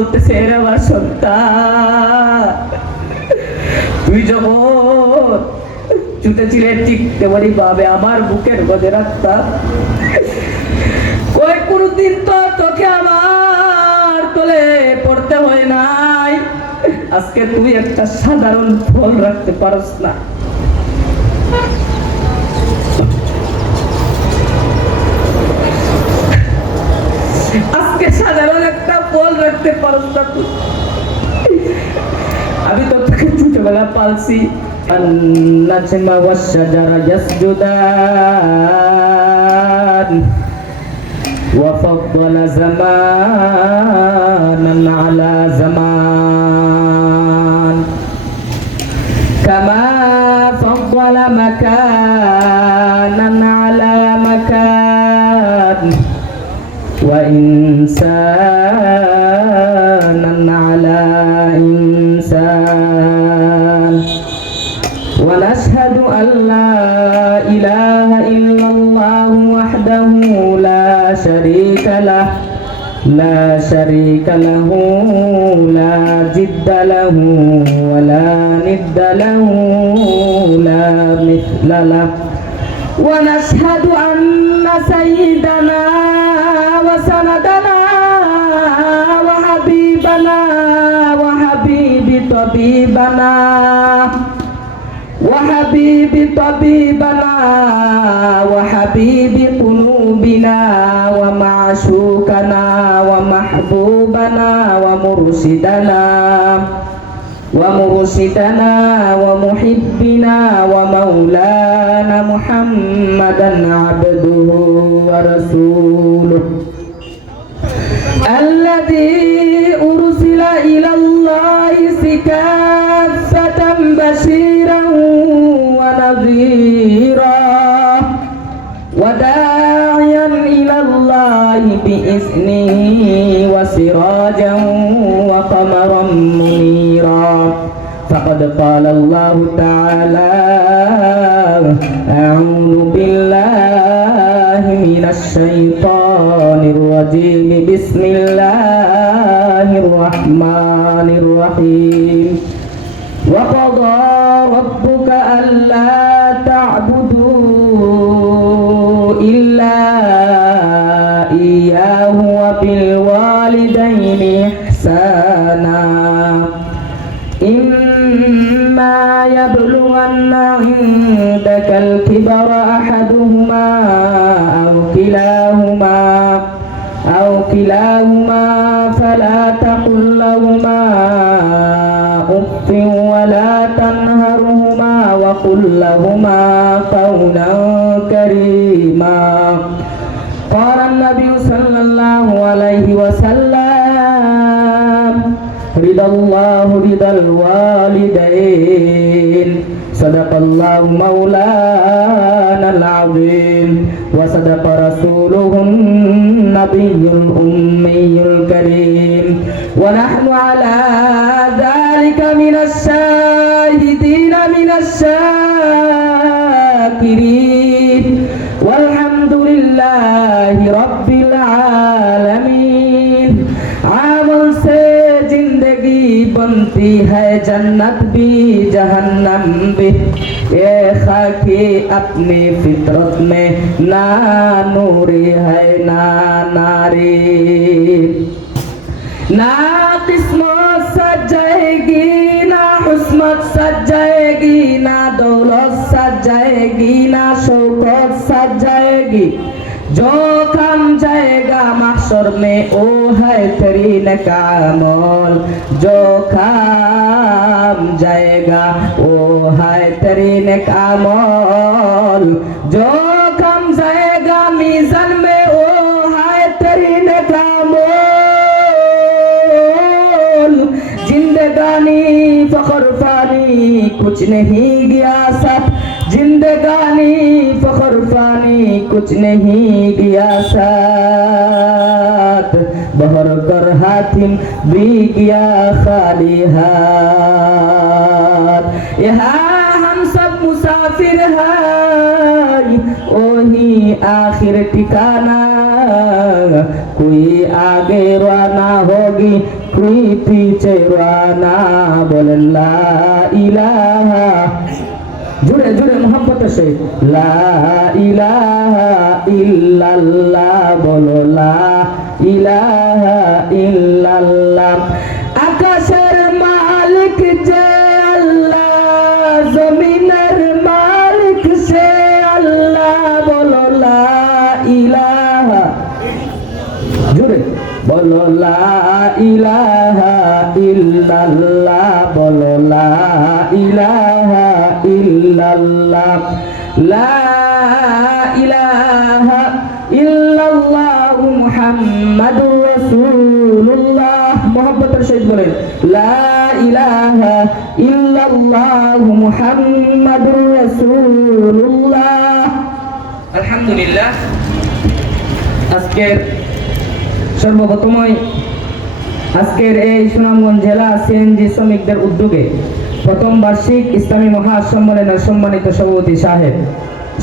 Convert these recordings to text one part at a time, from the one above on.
বলতেছে, এর আমার সন্তান, তুই যখন ছুটেছিলেন ঠিক তেমনি ভাবে আমার বুকের মধ্যে রাখতাম। কোনদিন তো তোকে আমার কোলে পড়তে হয় নাই, আজকে তুই একটা সাধারণ ফল রাখতে পারস না। আজকে সাধারণ একটা ফল রাখতে পারস না তুই। আমি তো তোকে ছোটবেলা পালছি। النجم والشجر يسجدان وفضل زمانا على زمان كما فضل مكانا على مكان وإنسانا على إنسان ونشهد أن لا إله إلا الله وحده لا شريك له لا جد له ولا ند له لا مثل له ونشهد أن سيدنا وسندنا وحبيبنا وحبيب طبيبنا وحبيب قلوبنا ومعشوقنا ومحبوبنا ومرشدنا ومحبنا ومولانا محمدا عبده ورسوله الذي أرسل إلى الله كافة بشيرا ونذيرا وداعيا إلى الله بإذنه وسراجا وقمرا منيرا فقد قال الله تعالى أعوذ بالله من الشيطان الرجيم بسم الله الرحمن الرحيم وقضى ربك ألا تعبدوا إلا إياه وبالوالدين إحسانا إما يبلغن عندك الكبر أحدهما أو كلاهما فلا تقل لهما أف ولا تنهرهما وقل لهما قولا كريما قال النبي صلى الله عليه وسلم رضا الله رضا الوالدين صدق الله مولانا العظيم وصدق رسوله النبي الأمي الكريم ونحن على ذلك من الشاهدين من الشاكرين والحمد لله رب العالمين عمل से जिंदगी बनती है जन्नत भी जहन्नम भी ये खाकी अपनी फितरत में ना नूरी है ना नारी ना किस्मत सज जाएगी ना हुस्मत सज जाएगी ना दौलत सज जाएगी ना शौकत सज जाएगी जो कम जाएगा महशर में ओ है तेरी नकामल जो कम जाएगा ओ है तेरी नकामल जो कम जाएगा मीज़ान में ओ है तेरी नकामल जिंदगानी फख्र फानी कुछ नहीं गया साथ जिंदगानी फख्र फानी कुछ नहीं गया साथ बहर कर हाथिम भी गया खाली हाथ यहाँ हम सब मुसाफिर हैं वही आखिर ठिकाना कोई आगे रवाना होगी প্রীতি চেরানা বলেন লা ইলাহা জুড়ে জুড়ে মোহাম্মতের সহিত লা ইলাহা ইল্লাল্লাহ বলো লা ইলাহা ইল্লাল্লাহ। আকাশের মালিক যে আল্লাহ, জমিনের মালিক সে আল্লাহ বলো লা ইলাহা জুড়ে বলো লা ইলাহা ইল্লাল্লাহ বলো লা ইলাহা ইল্লাল্লাহ। লা ইলাহা ইল্লাল্লাহ মুহাম্মাদুর রাসূলুল্লাহ মুহাম্মদের সহিত বলেন লা ইলাহা ইল্লাল্লাহ মুহাম্মাদুর রাসূলুল্লাহ। আলহামদুলিল্লাহ, আজকের এই সুনামগঞ্জ জেলা সিএনজি শ্রমিকদের উদ্যোগে প্রথম বার্ষিক ইসলামী মহাসম্মেলনের সম্মানিত সভাপতি সাহেব,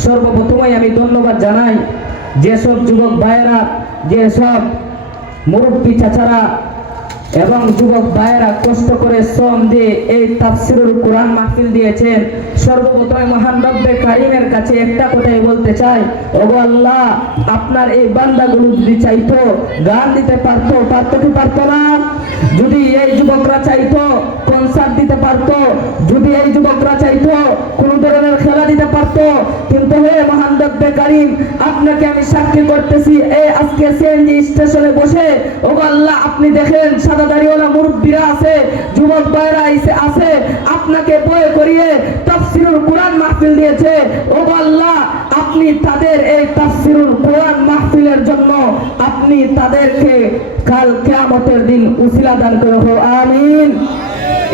সর্বপ্রথমে আমি ধন্যবাদ জানাই যেসব যুবক ভাইয়েরা, যেসব মুরব্বী চাচারা এবং যুবক ভাইয়েরা কষ্ট করে শ্রম দিয়ে এই তাফসীরুল কোরআন মাহফিল দিয়েছেন। সর্বপ্রথমে মহান রব্বে কারিমের কাছে একটা কথাই বলতে চাই, ওগো আল্লাহ, আপনার এই বান্দাগুলো যদি চাইতো গান দিতে পারতো কি পারতো না? যদি এই যুবকরা চাইতো কনসার্ট দিতে পারতো, যদি এই যুবকরা চাইতো কোন ধরনের খেলা দিতে পারতো, কিন্তু হে মহান রব্বে কারিম, আপনাকে আমি সাক্ষী করতেছি এই আজকে সিএনজি স্টেশনে বসে ওগো আল্লাহ, আপনি দেখেন সাদাদারিওয়ালা মুরব্বীরা আছে, যুবক ভাইরা আছে, আপনাকে বয়ে করিয়ে তাফসীরুল কোরআন মাহফিল দিয়েছে। ওগো আল্লাহ, আপনি তাদের এই তাফসীরুল কোরআন মাহফিলের জন্য আপনি তাদেরকে কাল কিয়ামতের দিন উসিলা দান করো, আমিন।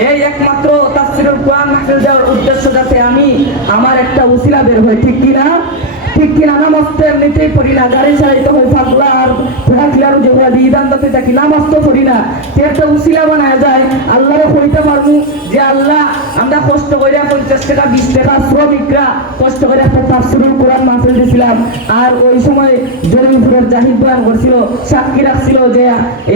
এই একমাত্র তাফসীরুল কোরআন মাহফিল দেওয়ার উদ্দেশ্য যাতে আমি আমার একটা উসিলা বের হয়, ঠিক কিনা? ঠিক কিনা? নামাজ তো এমনিতেই পড়ি না, গাড়ি চালাইতে হয় পাগলা আর রাখলার যেগুলা দিয়ে দান দিতে থাকি, নামাজ তো পড়ি না, একটা উসিলা বানায় যায় আল্লাহরে কইতে পারবো যে আল্লাহ, আমরা কষ্ট করে 50 টাকা 20 টাকা শ্রমিকরা কষ্ট করে একটা তাফসীরুল কোরআন মাহফিল দিয়েছিলাম, আর ওই সময় জরিপুরের জাহিদ বয়ান করছিল, সাক্ষী রাখছিল যে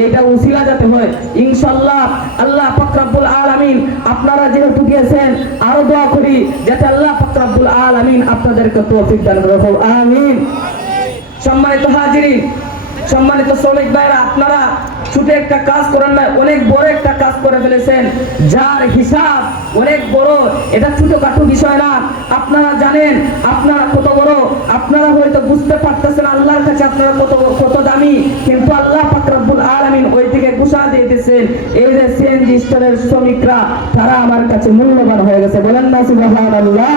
এইটা উসিলা যাতে হয়। ইনশাআল্লাহ আল্লাহ পাক রব্বুল আলামিন আপনারা যেহেতু দিয়েছেন, আরো দোয়া করি যাতে আল্লাহ পাক রব্বুল আলামিন আপনাদেরকে তৌফিক দান করে, আমিন। সম্মানিত হাজিরিন, সম্মানিত শ্রমিক ভাইরা, আপনারা ছোট একটা কাজ করেন না, অনেক বড় একটা কাজ করে ফেলেছেন, যার হিসাব অনেক বড়। এটা ছোটখাটো বিষয় না, আপনারা জানেন আপনারা কত বড়, আপনারা হয়তো বুঝতে পারতেছেন আল্লাহর কাছে আপনারা কত দামি, কিন্তু আল্লাহ পাক রব্বুল আলামিন ওই দিকে ঘোষণা দিতেছেন এই যে সিএনজি স্টলের শ্রমিকরা তারা আমার কাছে মূল্যবান হয়ে গেছে, বলেন না সুবহানাল্লাহ।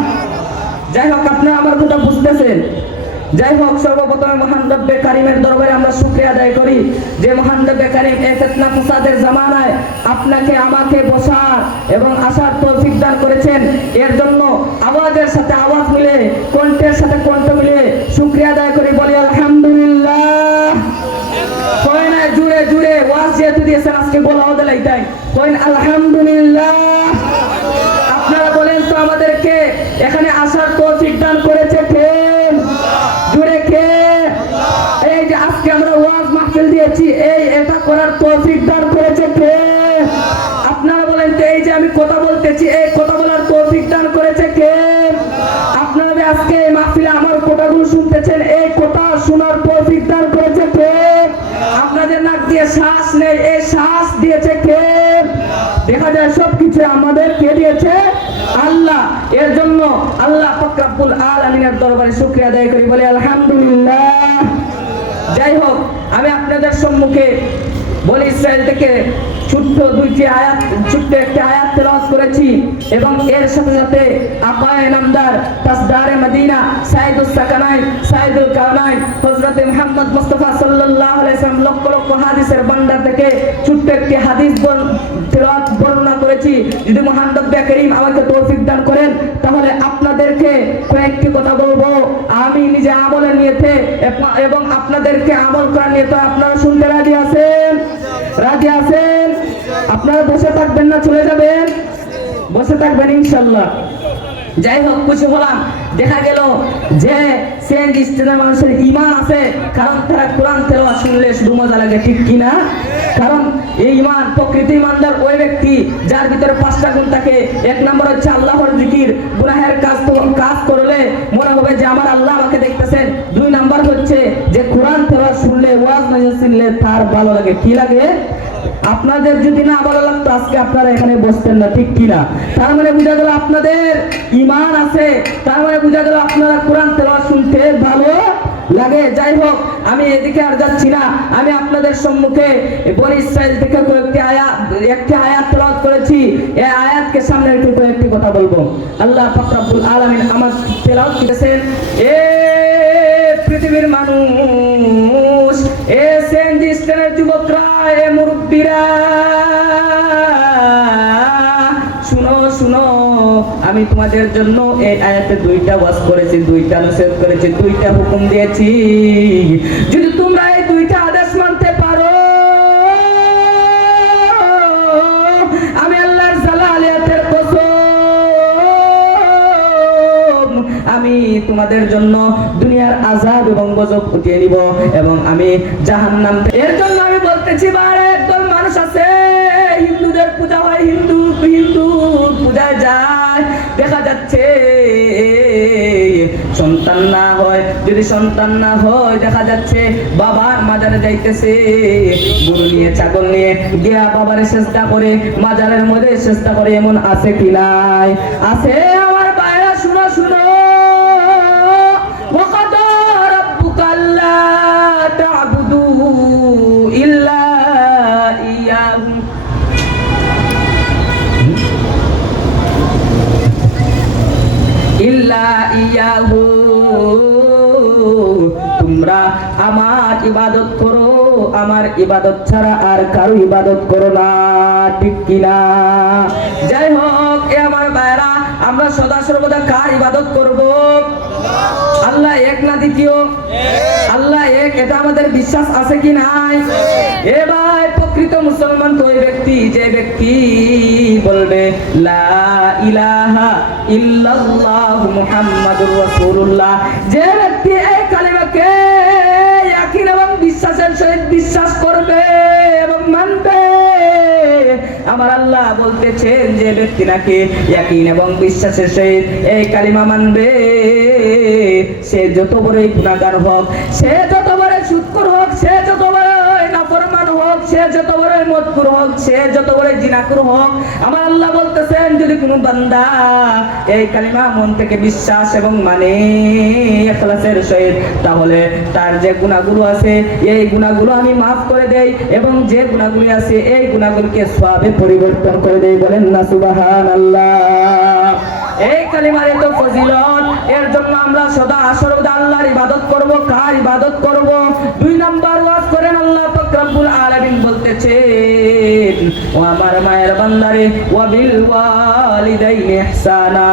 যাই হোক, আপনারা আমার কথা বুঝতেছেন। যাই হোক, সর্বপ্রথমে মহান রব্বে কারিমের দরবারে আমরা শুকরিয়া আদায় করি যে মহান রব্বে কারিম এই ফিতনা ফাসাদের জামানায় আপনাকে আমাকে বসার এবং আসার তৌফিক দান করেছেন। এর জন্য আওয়াজের সাথে আওয়াজ মিলে, কণ্ঠের সাথে কণ্ঠ মিলে শুকরিয়া আদায় করি, বলি আলহামদুলিল্লাহ। কই না জুড়ে জুড়ে ওয়াজ যেহেতু দিয়েছেন আজকে বলা হতে লাইতাই, কই আলহামদুলিল্লাহ। আপনারা বলেন তো আমাদেরকে এখানে আসার তৌফিক দান করেছে কে? জুড়ে কে? এই যে আজকে আমরা ওয়াজ মাহফিল দিয়েছি, এটা করার তৌফিক দান করেছে কে? আপনারা বলেন তো এই যে আমি কথা বলতেছি, এই কথা বলার তৌফিক দান করেছে কে? আপনারা যে আজকে এই মাহফিলে আমার কথাগুলো শুনতেছেন, এই কথা শোনার তৌফিক দান করেছে কে? আপনাদের নাক দিয়ে শ্বাস নেই, এই শ্বাস দিয়েছে কে? দেখা যায় সবকিছু আমাদের কে দিয়েছে? আল্লাহ। এর জন্য আল্লাহ পাক রব্বুল আলামিনের দরবারে শুকরিয়া আদায় করি, বলি আলহামদুলিল্লাহ। যাই হোক, আমি আপনাদের সম্মুখে বনি ইসরাইল থেকে ছোট্ট একটি আয়াত তেলাওয়াত করেছি এবং এর সাথে সাথে আকায়ে নামদার, তাসদারে মদিনা, সাইদুস সাকানাইন, সাইদুল কাউনাইন, হযরত মুহাম্মদ মুস্তাফা সাল্লাল্লাহু আলাইহি ওয়াসাল্লাম লক্ষ লক্ষ হাদিসের ভান্ডার থেকে ছোট্ট একটি হাদিস তেলাওয়াত বর্ণনা করেছি। যদি মহান রব্বে কারীম আমাকে তৌফিক দান করেন তাহলে আপনাদেরকে কয়েকটি কথা বলবো। আমি নিজে আমলের নিয়তে এবং আপনাদেরকে আমল করার নিয়তে আপনারা শুনতে রাজি আছেন? রাজি আছেন? আপনারা বসে থাকবেন না চলে যাবেন? বসে থাকবেন ইনশাআল্লাহ। যাই হোক, খুশি হলাম দেখা গেল যে সিএনজি স্ট্যান্ডের মানুষের ঈমান আছে, কারণ তারা কোরআন তেলাওয়াত শুনলে শুধু মজা লাগে, ঠিক কিনা? কারণ এই ঈমান, প্রকৃত ঈমানদার ওই ব্যক্তি যার ভিতরে 5টা গুণ থাকে। 1 নম্বর হচ্ছে আল্লাহর জিকির, গুনাহের কাজ করলে মনে হবে যে আমার আল্লাহ আমাকে দেখতেছেন। 2 নম্বর হচ্ছে যে কোরআন তেলাওয়াত শুনলে, ওয়াজ নজর শুনলে তার ভালো লাগে। কি লাগে? আপনাদের যদি না ভালো লাগতো আজকে আপনারা এখানে বসতেন না, ঠিক কিনা? তার মানে বোঝা গেল আপনাদের ঈমান আছে, তার মানে বোঝা গেল আপনারা কোরআন তেলাওয়াত শুনতে ভালো লাগে। যাই হোক, আমি এদিকে আর যাচ্ছি না, আমি আপনাদের সম্মুখে বনী ইসরাইল থেকে একটি আয়াত তেলাওয়াত করেছি। এই আয়াতকে সামনে রেখে কয়েকটি কথা বলবো। আল্লাহ পাক রব্বুল আলামিন আমার তেলাওয়াত করেছেন, এ পৃথিবীর মানুষ, এ সিএনজি স্ট্যান্ডের যুবকরা, এ মুরব্বীরা, শুনো শুনো, আমি তোমাদের জন্য এই আয়াতে 2টা ওয়াজ করেছি, 2টা নসিহত করেছি, 2টা হুকুম দিয়েছি। যদি তোমরা এই 2টা আদেশ মানতে পারো, আমি আল্লাহর জালালিয়াতের কসম, আমি তোমাদের জন্য দুনিয়ার আযাব এবং গজব উঠিয়ে নিব এবং আমি জাহান্নাম। এর জন্য আমি বলতেছি, বারে একদল মানুষ আছে, হিন্দুদের পূজা হয়, হিন্দু পূজায় যায়, দেখা যাচ্ছে সন্তান না হয়, যদি সন্তান না হয় দেখা যাচ্ছে বাবার মাজারে যাইতেছে, গরু নিয়ে ছাগল নিয়ে গিয়া বাবারে সেজদা করে, মাজারের মধ্যে সেজদা করে। এমন আছে কি নাই? আছে। আমার ভাইরা শুনো শুনো, ওয়াকাদা রাব্বুকা আল্লা তা'বুদু ইল্লা ইয়াহু, তোমরা আমার ইবাদত করো, আমার ইবাদত ছাড়া আর কারো ইবাদত করো না, ঠিক কিনা? যাই হোক, এ আমার ভাইরা, আমরা সদা সর্বদা কার ইবাদত করব? আল্লাহ এক না দ্বিতীয়? আল্লাহ এক, এটা আমাদের বিশ্বাস আছে কি নাই? এ ভাই, প্রকৃত মুসলমান তো ওই ব্যক্তি যে ব্যক্তি বলবে লা ইলাহা ইল্লাল্লাহু মুহাম্মাদুর রাসূলুল্লাহ, যে ব্যক্তি এই কালিমাকে ইয়াকিন এবং বিশ্বাসের সহিত বিশ্বাস করবে এবং মানবে। আমার আল্লাহ বলতেছেন, যে ব্যক্তি নাকি ইয়াকিন এবং বিশ্বাসের সহিত এই কালিমা মানবে, সে যত বড়ই গুনাহগার হোক, সে যত বড় সুদখোর হোক, সে যত বড় নাফরমান হোক, সে যত বড় মদখোর হোক, সে যত বড় জিনাখোর হোক, আমার আল্লাহ বলতেছেন, যদি কোনো বান্দা এই কালিমা মন থেকে বিশ্বাস এবং মানে ইখলাসের সহিত, তাহলে তার যে গুনাহগুলো আছে এই গুনাহগুলো আমি মাফ করে দেই এবং যে গুনাহগুলো আছে এই গুনাহগুলোকে সওয়াবে পরিবর্তন করে দেই। বলেন না সুবহানাল্লাহ। এই কালিমার এত ফজিলত, এর জন্য আমরা সদা সর্বদা আল্লাহর ইবাদত করব। কার ইবাদত করব? 2 নাম্বার ওয়াজ করেন আল্লাহ পাক রব্বুল আলামিন বলতেছেন, ও আমার মায়ের বান্দারে, ওয়া বিল ওয়ালিদাইনি ইহসানা।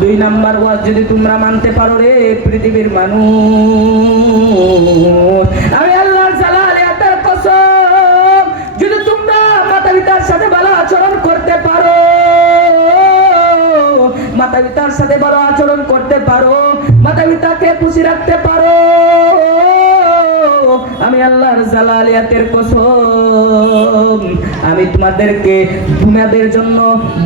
2 নাম্বার ওয়াজ যদি তোমরা মানতে পারো রে পৃথিবীর মানুষ, আমি আল্লাহর জালালিয়াতের কসম, যদি তোমরা মাতা পিতার সাথে ভালো আচরণ করতে পারো, মাতা পিতার সাথে ভালো আচরণ করতে পারো, মাতা পিতাকে খুশি রাখতে পারো, আমি আল্লাহর জালালিয়াতের কসম, আমি তোমাদেরকে দুনিয়াদের জন্য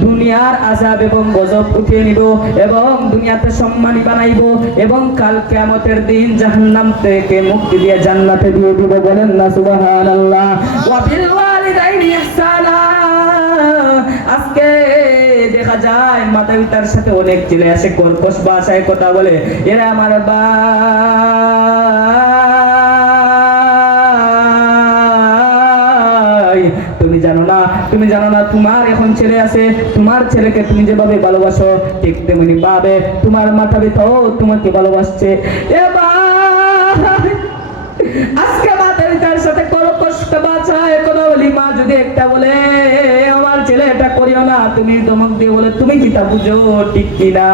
দুনিয়ার আযাব এবং গজব উঠিয়ে নিব এবং দুনিয়াতে সম্মানী বানাইব এবং কাল কিয়ামতের দিন জাহান্নাম থেকে মুক্তি দিয়ে জান্নাতে দিয়ে দিব। বলেন না সুবহানাল্লাহ। ওয়া বিল ওয়ালিদাইনি ইহসানা। আজকে দেখা যায় মাতা পিতার সাথে অনেক ছেলে আসে, কর্কশ ভাষায় কথা বলে, এরা আমার ভাই, তুমি জানো না তোমার এখন ছেলে আছে, তোমার ছেলেকে তুমি যেভাবে ভালোবাসো ঠিক তেমনি ভাবে তোমার মাতা পিতাও তোমাকে ভালোবাসছে। এ ভাই, আজকে মাতা পিতার সাথে কর্কশ ভাষায় কথা বলি, মা যদি একটা বলে আমার ছেলে এটা করিও না, তুমি ধমক দিয়ে বলে তুমি কি তা বুঝো, ঠিক কিনা?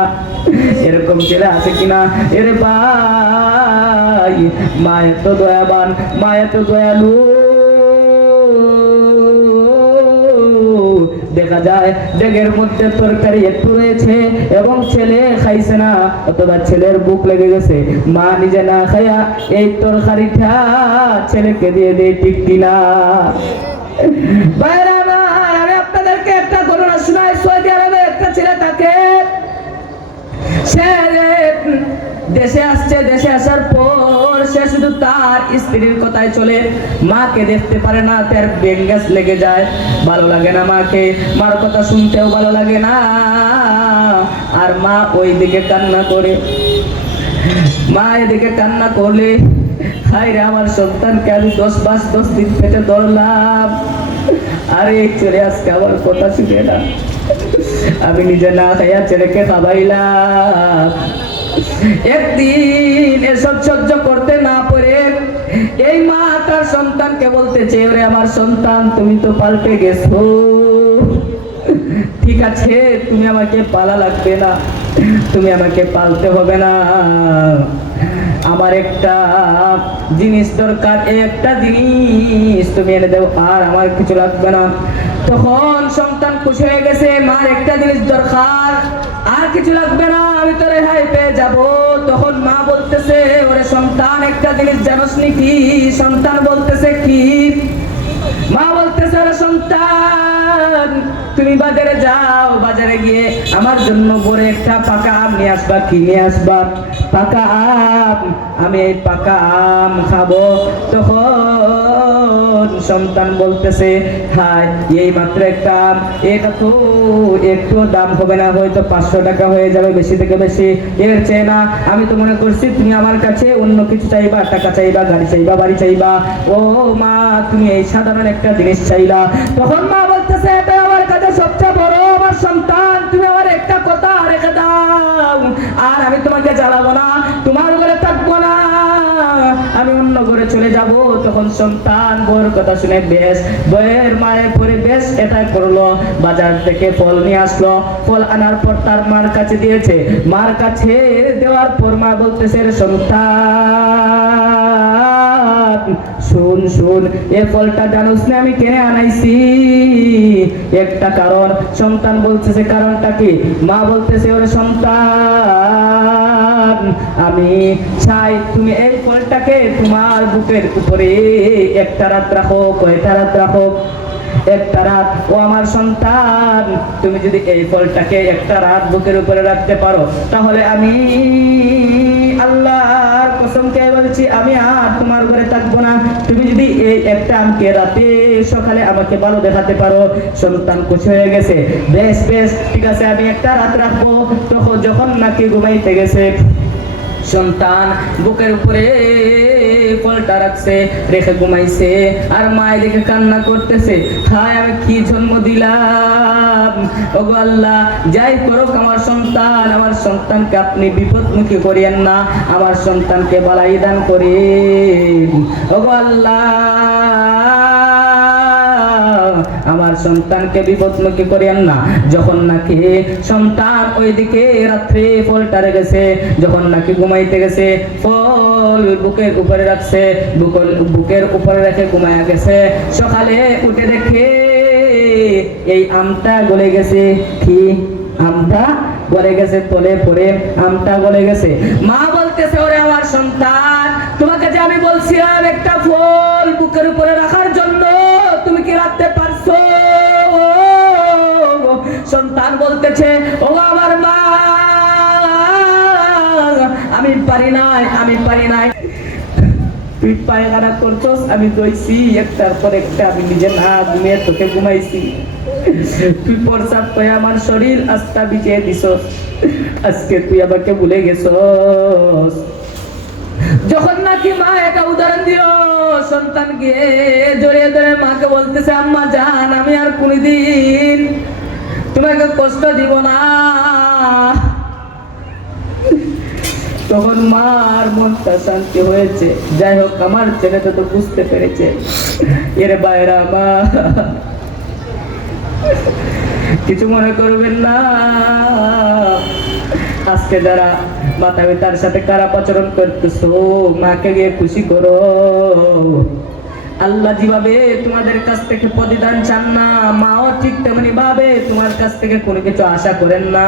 এরকম ছেলে আছে কিনা? এরে ভাই, মা এত দয়াবান, মা এত দয়ালু, দেখা যায় ডেগের মধ্যে তরকারি একটু রয়েছে এবং ছেলে খাইছে না অথবা ছেলের বুক লেগে গেছে, মা নিজে না খায়া এই তরকারিটা ছেলেকে দিয়ে দেয়, ঠিক কিনা? ভাইরা আমার, আমি আপনাদেরকে একটা ঘটনা শোনাই। সৌদি আরবে একটা ছেলে থাকে, সে দেশে আসছে। দেশে আসার পর সে শুধু তার স্ত্রীর কথায় চলে, মাকে দেখতে পারে না, তার বেঙ্গাস লেগে যায়, ভালো লাগে না মাকে, মার কথা শুনতেও ভালো লাগে না। আর মা ওই দিকে কান্না করে, মা এদিকে কান্না করলে, হায় রে আমার সন্তানকে আমি 10 দিন পেটে ধরলাম, আরে চলে আজকে আমার কথা শুনে না, আমি নিজে না খাইয়া ছেলেকে খাবাইলাম। একদিন এসব সহ্য করতে না পারে এই মা তার সন্তানকে বলতেছে, ওরে আমার সন্তান, তুমি তো পাল্টে গেছো, ঠিক আছে তুমি আমাকে পালা লাগবে না, তুমি আমাকে পালতে হবে না, আমার একটা জিনিস দরকার, একটা জিনিস তুমি এনে দেও, আর আমার কিছু লাগবে না। তখন সন্তান খুশি হয়ে গেছে, মার একটা জিনিস দরকার, আর কিছু লাগবে না, আমি তো রেহাই পেয়ে যাব। তখন মা বলতেছে, ওরে সন্তান একটা জিনিস জানোস নি কি? সন্তান বলতেছে কি? মা বলতেছে, ওরে সন্তান তুমি বাজারে যাও, বাজারে গিয়ে আমার জন্য বড় একটা পাকা আম নিয়ে আসবা। কি নিয়ে আসবা? পাকা আম, আমি এই পাকা আম খাবো। তখন সন্তান বলতেছে, হায় এই মাত্র একটা আম, এটা তো একটু দাম হবে না, হয়তো 500 টাকা হয়ে যাবে, বেশি থেকে বেশি, এর চেয়ে না। আমি তো মনে করছি তুমি আমার কাছে অন্য কিছু চাইবা, টাকা চাইবা, গাড়ি চাইবা, বাড়ি চাইবা। ও মা, তুমি এই সাধারণ একটা জিনিস চাইলা। তখন মা বলতেছে, এটা আমার কাছে সবচেয়ে বড়, আমার সন্তান তুমি আমার একটা কথা রেখে দাও, আর আমি তোমাকে জ্বালাবো না, তোমার ঘরে থাকবো না, আমি অন্য ঘরে চলে যাব। তখন সন্তান বউয়ের কথা শুনে বেশ, বউয়ের মায়ের পরে বেশ এটা করলো, বাজার থেকে ফল নিয়ে আসলো, ফল আনার পর তার মার কাছে দিয়েছে। মার কাছে দেওয়ার পর মা বলতেছে, সন্তান শুন শুন, এ ফলটা জানোস না আমি কেনে আনাইছি? একটা কারণ। সন্তান বলতেছে, কারণটা কি? মা বলতেছে, ওরে সন্তান, আমি চাই তুমি এই ফলটাকে তোমার বুকের উপরে একটা রাত রাখো। কয়টা রাত রাখো? একটা রাত। ও আমার সন্তান, তুমি যদি এই ফলটাকে একটা রাত বুকের উপরে রাখতে পারো, তাহলে আমি আল্লাহর কসম খেয়ে বলছি, আমি আর তোমার ঘরে থাকবো না। তুমি যদি এই একটা আমকে রাতে সকালে আমাকে ভালো দেখাতে পারো। সন্তান খুশি হয়ে গেছে, বেশ বেশ ঠিক আছে, আমি একটা রাত রাখবো। তখন যখন নাকি ঘুমাইতে গেছে, সন্তান বুকের উপরে ফলটা রাখছে, রেখে ঘুমাইছে, আর মায়ের দিকে কান্না করতেছে, হায় আমি কি জন্ম দিলাম, ওগো আল্লাহ যাই করুক আমার সন্তান, আমার সন্তানকে আপনি বিপদমুখী করিয়েন না, আমার সন্তানকে বালাই দান করেন, ওগো আল্লাহ আমার সন্তানকে বিপদমুখী করিয়েন না। যখন নাকি সন্তান ওইদিকে রাত্রে ফলটা রেখেছে, যখন নাকি ঘুমাইতে গেছে, ফল বুকের উপরে রাখছে, বুকের উপরে রেখে ঘুমায়া গেছে। সকালে উঠে দেখে এই আমটা গলে গেছে। কি? আমটা গলে গেছে, তলে পড়ে আমটা গলে গেছে। মা বলতেছে, ওরে আমার সন্তান, তোমাকে যে আমি বলছিলাম একটা ফল বুকের উপরে রাখার জন্য, তুমি কি রাখতে পারছো? সন্তান বলতেছে, ও আমার মা, আমি পারি নাই, আমি পারি নাই। তুই পায়খানা করছস, আমি দইছি একটার পর একটা, আমি নিজে না ঘুমিয়ে তোকে ঘুমাইছি। তুই প্রসাব করে আমার শরীর আস্থা বিছিয়ে দিছস, আজকে তুই আমাকে ভুলে গেছস। যখন নাকি মা একটা উদাহরণ দিল, সন্তান গিয়ে জড়িয়ে ধরে মাকে বলতেছে, আম্মা জান, আমি আর কোনদিন তোমাকে কষ্ট দিব না। তখন মার মনটা শান্তি হয়েছে, যাই হোক আমার ছেলেটা তো বুঝতে পেরেছে। এর বাইরা মা কিছু মনে করবেন না, আজকে যারা মাতা পিতার সাথে খারাপ আচরণ করতেছো, মাকে গিয়ে খুশি করো। আল্লাহ যেভাবে তোমাদের কাছ থেকে প্রতিদান চান না, মাও ঠিক তেমনি ভাবে তোমার কাছ থেকে কোনো কিছু আশা করেন না।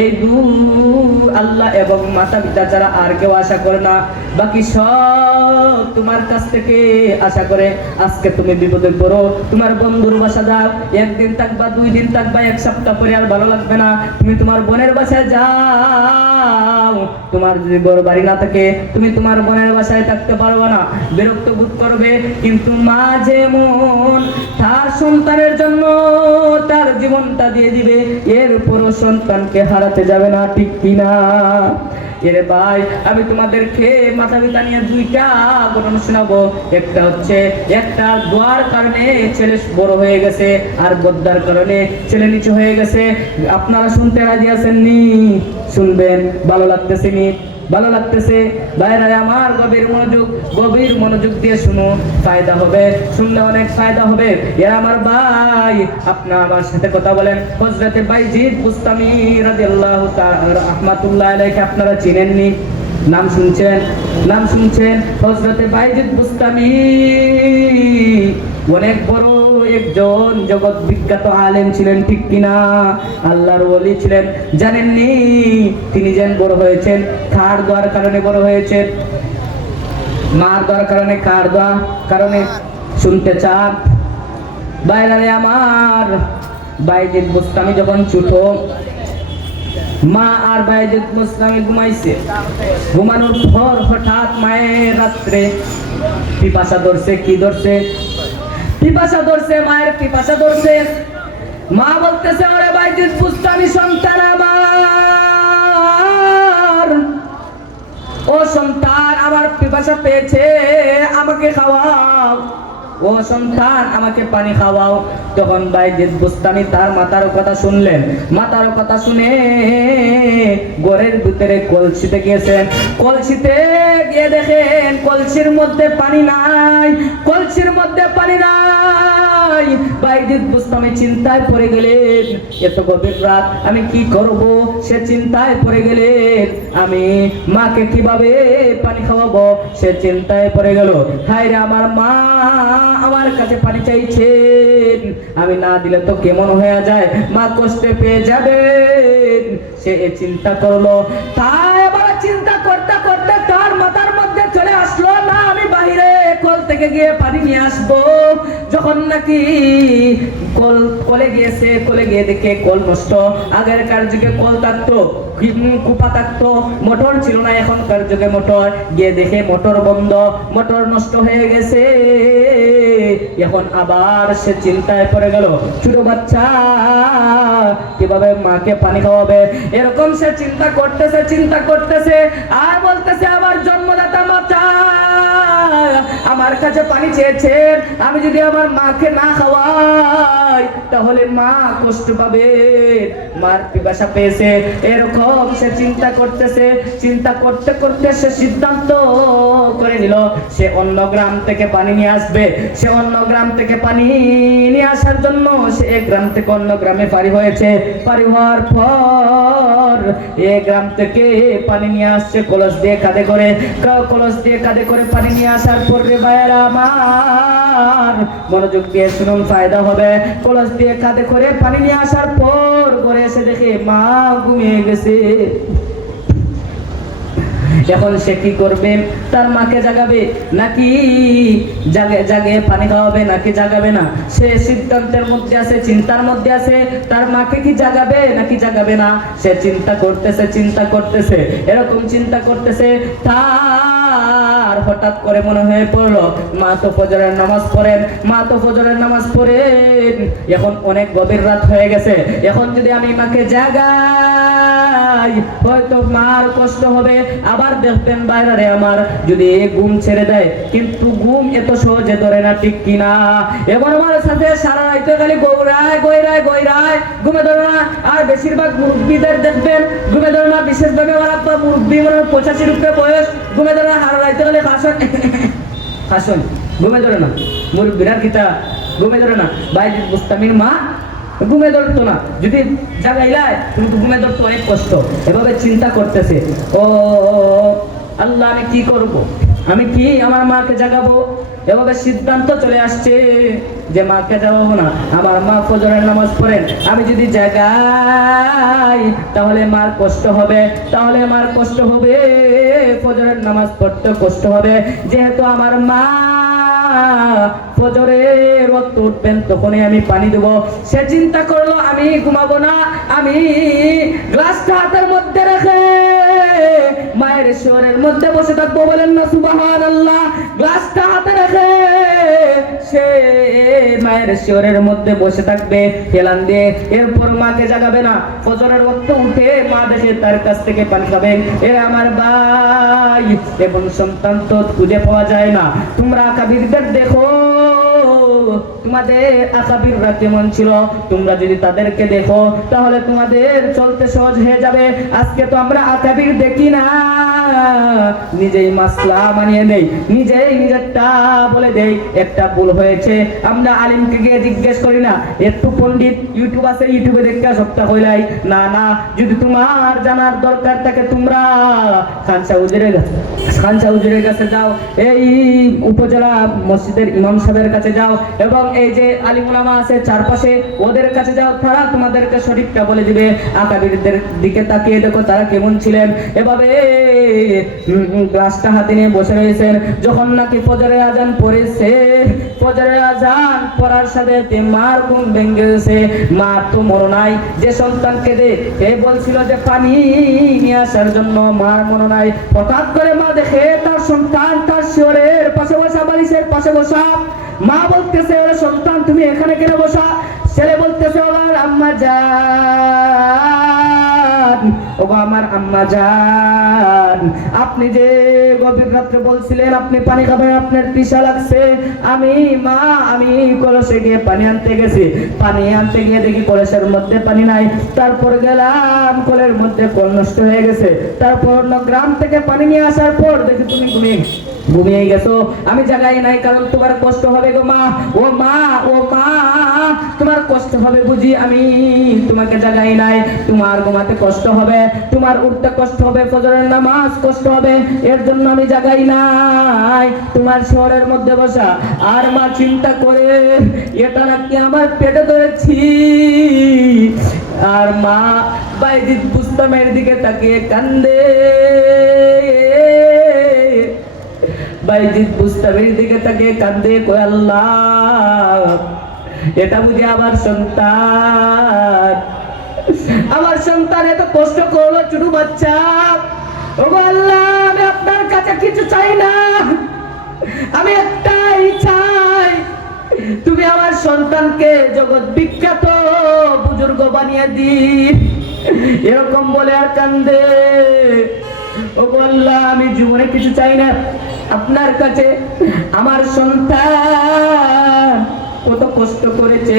এই আল্লাহ এবং মাতা পিতা ছাড়া আর কেউ আশা করে না, বাকি সব তোমার কাছ থেকে আশা করে। আজকে তুমি বিপদে পড়ো, তোমার বন্ধুর বাসা যাও, একদিন থাকবা, 2 দিন থাকবা, 1 সপ্তাহ পরে আর ভালো লাগবে না। তুমি তোমার বোনের বাসায় যাও, তোমার যদি বড় বাড়ি না থাকে তুমি তোমার বোনের বাসায় থাকতে পারবে না, বিরক্ত বোধ করবে। কিন্তু মা যেমন তার সন্তানের জন্য তার জীবনটা দিয়ে দিবে, এরপরও সন্তানকে হারাতে যাবে না, ঠিক কিনা? এর ভাই, আমি তোমাদেরকে মাথা পিতা নিয়ে 2টা ঘটনা শোনাবো। একটা হচ্ছে একটা দোয়ার কারণে ছেলে বড় হয়ে গেছে, আর বদ্দার কারণে ছেলে নিচু হয়ে গেছে। আপনারা শুনতে রাজি আছেন নি? শুনবেন? ভালো লাগতেছে নি? ভালো লাগতেছে? ভাইরা আমার, গভীর মনোযোগ দিয়ে শুনো, ফায়দা হবে, শুনলে অনেক ফায়দা হবে। এরা আমার ভাই, আপনারা আমার সাথে কথা বলেন। হযরতে বাইজিদ বুস্তামি রাদিয়াল্লাহু তাআলা রাহমাতুল্লাহ আলাইহি আপনারা চিনেননি? নাম শুনছেন? নাম শুনছেন? হযরতে বাইজিদ বুস্তামি অনেক বড় একজন জগৎ বিখ্যাত আলেম ছিলেন, ঠিক কিনা? আল্লাহর ওলি ছিলেন। জানেননি তিনি যেন বড় হয়েছেন কার দোয়ার কারণে বড় হয়েছেন? মার দোয়ার কারণে। কার দোয়ার কারণে? শুনতে চান? বাইরে আমার, বাইজিদ বুস্তামি যখন ছোট, মা আর বাইজিদ বুস্তামি ঘুমাইছে। ঘুমানোর পর হঠাৎ মায়ের রাত্রে পিপাসা ধরছে। কি ধরছে? পিপাসা ধরছে। মায়ের পিপাসা ধরছে। মা বলতেছে, ওরে বাইজিদ বুস্তামি সন্তান আমার, ও সন্তান আমার পিপাসা পেয়েছে, আমাকে খাওয়াও। ও সন্তান আমাকে পানি খাওয়াও। তখন বাইজিদ বুস্তামি তার মাতার কথা শুনলেন। মাতার কথা শুনে ঘরের ভিতরে কলসিতে গিয়েছেন। কলসিতে গিয়ে দেখেন কলসির মধ্যে পানি নাই। কলসির মধ্যে পানি নাই। বাইজিদ বুস্তামি চিন্তায় পড়ে গেলেন, এত গভীর রাত আমি কি করব? সে চিন্তায় পড়ে গেলেন, আমি মাকে কিভাবে পানি খাওয়াবো? সে চিন্তায় পড়ে গেল, হায় রে, আমার মা আমার কাছে পানি চাইছেন, আমি না দিলে তো কেমন হয়ে যায়, মা কষ্টে পেয়ে যাবে। সে চিন্তা করলো। তাই আবার চিন্তা করতে করতে তার মাথার মধ্যে চলে আসলো, না আমি বাহিরে কল থেকে গিয়ে পানি নিয়ে আসবো। যখন নাকি কলে গিয়েছে, কলে গিয়ে দেখে কল নষ্ট। আগেরকার যুগে কল থাকতো, কুপা থাকতো, মোটর ছিল না। এখনকার যুগে মোটর। গিয়ে দেখে মোটর বন্ধ, মোটর নষ্ট হয়ে গেছে। এখন আবার সে চিন্তায় পড়ে গেল, ছোট বাচ্চা কিভাবে মাকে পানি খাওয়াবে? এরকম সে চিন্তা করতেছে আর বলতেছে, আমার জন্মদাতা মাতা আমার কাছে পানি চেয়েছেন, আমি যদি আমার মাকে না খাওয়াই তাহলে মা কষ্ট পাবে, মার পিপাসা পেয়েছে। এরকম সে চিন্তা করতেছে। চিন্তা করতে করতে সে সিদ্ধান্ত করে নিল, সে অন্য গ্রাম থেকে পানি নিয়ে আসবে। সে অন্য গ্রাম থেকে পানি নিয়ে আসার জন্য সে এক গ্রাম থেকে অন্য গ্রামে পারি হয়েছে। পারি হওয়ার পর এক গ্রাম থেকে পানি নিয়ে আসছে কলস দিয়ে কাঁধে করে। কলস দিয়ে কাঁধে করে পানি নিয়ে আসার পর রে ভাইয়েরা আমার, মনোযোগ দিয়ে শুনুন, ফায়দা হবে। কলস দিয়ে কাঁধে করে পানি নিয়ে আসার পর ঘরে এসে দেখে মা ঘুমিয়ে গেছে। এখন সে কি করবে? তার মাকে জাগাবে নাকি জাগে পানি খাওয়াবে নাকি জাগাবে না? সে সিদ্ধান্তের মধ্যে আছে, চিন্তার মধ্যে আছে। তার মাকে কি জাগাবে নাকি জাগাবে না? সে চিন্তা করতেছে। এরকম চিন্তা করতেছে। তার হঠাৎ করে মনে হয়ে পড়লো, মা তো ফজরের নামাজ পড়েন। এখন অনেক গভীর রাত হয়ে গেছে। এখন যদি আমি মাকে জাগাই হয়তো মার কষ্ট হবে। আবার দেখবেন বাইরে আমার, যদি ঘুম ছেড়ে দেয়, কিন্তু ঘুম এত সহজে ধরে না, ঠিক কিনা? এবার আমার সাথে সারা রাইতে খালি গইরায় ঘুমে ধরে না। আর বেশিরভাগ মুরব্বীদের দেখবেন ঘুমে ধরে না। বিশেষভাবে আমার আব্বা মুরব্বী, 85 রুপে বয়স, ঘুমে ধরে না। সারা রাইতে খালি খাসন ঘুমে ধরে না। মুরব্বীরা কিতা ঘুমে ধরে না। বাইজিদ বুস্তামির মা ঘুমে ধরতো না। যদি জাগাইলায় কিন্তু ঘুমে ধরতো অনেক কষ্ট। এভাবে চিন্তা করতেছে, ও আল্লাহ আমি কি করব? আমি কি আমার মাকে জাগাবো? এভাবে সিদ্ধান্ত চলে আসছে যে মাকে জাগাবো না। আমার মা ফজরের নামাজ পড়েন, আমি যদি জাগাই তাহলে মার কষ্ট হবে, তাহলে মার কষ্ট হবে, ফজরের নামাজ পড়তে কষ্ট হবে। যেহেতু আমার মা ফজরের ওয়াক্ত উঠবেন তখনই আমি পানি দেবো। সে চিন্তা করলো আমি ঘুমাবো না, আমি গ্লাসটা হাতের মধ্যে রেখে মায়ের শরীরের মধ্যে বসে থাকবো। বলেন না সুবহানাল্লাহ। গ্লাসটা হাতে রেখে সে মায়ের শরীরের মধ্যে বসে থাকবে হেলান দিয়ে, এরপর মাকে জাগাবে না। ফজরের ওয়াক্ত উঠে মা দেখে তার কাছ থেকে পানি খাবে। এ আমার ভাই, এবং সন্তান তো খুঁজে পাওয়া যায় না। তোমরা আকাবিরদের দেখো, তোমাদের আকাবিররা কেমন ছিল, তোমরা যদি তাদেরকে দেখো তাহলে তোমাদের চলতে সহজ হয়ে যাবে। আজকে তো আমরা আকাবির দেখি না, নিজেই মাসলা বানিয়ে দেই, নিজেই নিজেরটা বলে দেই। একটা ভুল হয়েছে আমরা আলিমকে গিয়ে জিজ্ঞেস করি না, একটু পণ্ডিত ইউটিউব আছে, ইউটিউবে দেখতে সপ্তাহ হইলাই না। না, যদি তোমার জানার দরকার থাকে তোমরা খানসা হুজুরের কাছে যাও, এই উপজেলা মসজিদের ইমাম সাহেবের কাছে যাও, এবং এই যে আলিম উলামা আছে চারপাশে ওদের কাছে যাও, তারা তোমাদেরকে সঠিকটা বলে দিবে। আকাবিরদের দিকে তাকিয়ে দেখো তারা কেমন ছিলেন। এভাবে গ্লাসটা হাতে নিয়ে বসে রয়েছেন। যখন নাকি ফজরের আজান পড়েছে, ফজরের আজান পড়ার সাথে মার ঘুম ভেঙে গেছে। মার তো মনে নাই, যে সন্তানকে দেখে বলছিল যে পানি নিয়ে আসার জন্য, মার মনে নাই। হঠাৎ করে মা দেখে তার সন্তান তার শিয়রের পাশে বসা, বালিশের পাশে বসা। মা বলতেছে ওরে সন্তান তুমি এখানে কেন বসা? ছেলে বলতেছে ওর আম্মা জান, ও আমার আম্মা জান, আপনি যে গভীর রাত্রে বলছিলেন আপনি পানি খাবেন, আপনার তৃষা লাগছে। আমি কলসে গিয়ে পানি আনতে গেছি, পানি আনতে গিয়ে দেখি কলসের মধ্যে পানি নাই। তারপর গেলাম কলের মধ্যে কল নষ্ট হয়ে গেছে। তারপর অন্য গ্রাম থেকে পানি নিয়ে আসার পর দেখি তুমি ঘুমিয়ে গেছো। আমি জাগাই নাই কারণ তোমার কষ্ট হবে গো মা। ও মা, ও মা, তোমার কষ্ট হবে বুঝি, আমি তোমাকে জাগাই নাই। তোমার ঘুমাতে কষ্ট হবে, তোমার উঠতে কষ্ট হবে, ফজরের নামাজ কষ্ট হবে, এর জন্য আমি জাগাই নাই। তোমার শহরের মধ্যে বসা। আর মা চিন্তা করে এটা নাকি আমার পেটে ধরেছি। আর মা বাইজিদ বুস্তামের দিকে তাকিয়ে কান্দে। বাইজিদ বুস্তামের দিকে তাকিয়ে কান্দে, কই আল্লাহ, এটা বুঝি আমার সন্তান, আমার সন্তান এত কষ্ট করলো, ছোট বাচ্চা। ওগো আল্লাহ, আমি আপনার কাছে কিছু চাই না, আমি একটাই চাই, তুমি আমার সন্তানকে জগৎ বিখ্যাত বুজুর্গ বানিয়ে দিন। এরকম বলে আর কান্দে। ওগো আল্লাহ, আমি জীবনে কিছু চাই না, আপনার কাছে আমার সন্তান কত কষ্ট করেছে,